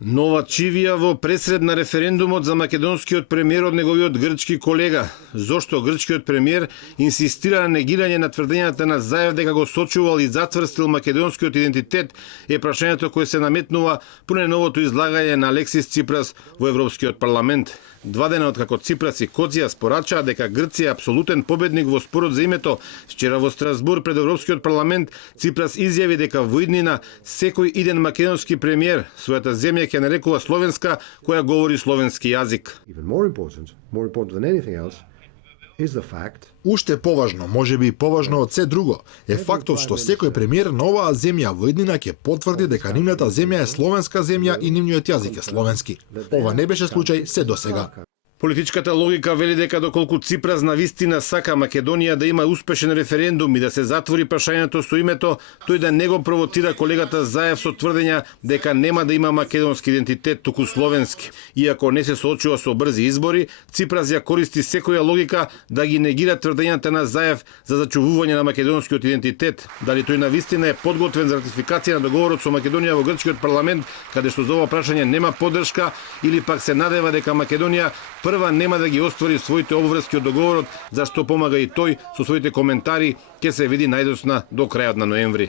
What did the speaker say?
Нова чивија во пресред на референдумот за македонскиот премиер од неговиот грчки колега. Зошто грчкиот премиер инсистира на негирање на тврдењата на Заев дека го сочувал и затврстил македонскиот идентитет е прашањето кое се наметнува по новото излагање на Алексис Ципрас во Европскиот парламент. 2 дена откако Ципрас и Коција спорачаа дека Грција е апсолутен победник во спорот за името, вчера во Страсбур пред Европскиот парламент Ципрас изјави дека во иднина секој иден македонски премиер својата земја ќе нарекува словенска, која говори словенски јазик. Уште поважно, можеби и поважно од се друго, е фактот што секој премиер на оваа земја во иднина ќе потврди дека нивната земја е словенска земја и нивниот јазик е словенски. Ова не беше случај се досега. Политичката логика вели дека доколку Ципрас навистина сака Македонија да има успешен референдум и да се затвори прашањето со името, тој да не го провоцира колегата Заев со тврдења дека нема да има македонски идентитет, туку словенски. Иако не се соочува со брзи избори, Ципрас ја користи секоја логика да ги негира тврдењата на Заев за зачувување на македонскиот идентитет. Дали тој навистина е подготвен за ратификација на договорот со Македонија во грчкиот парламент, каде што за ова прашање нема поддршка, или пак се надева дека Македонија прва нема да ги оствари своите обврски од договорот, зашто помага и тој со своите коментари, ќе се види најдосна до крајот на ноември.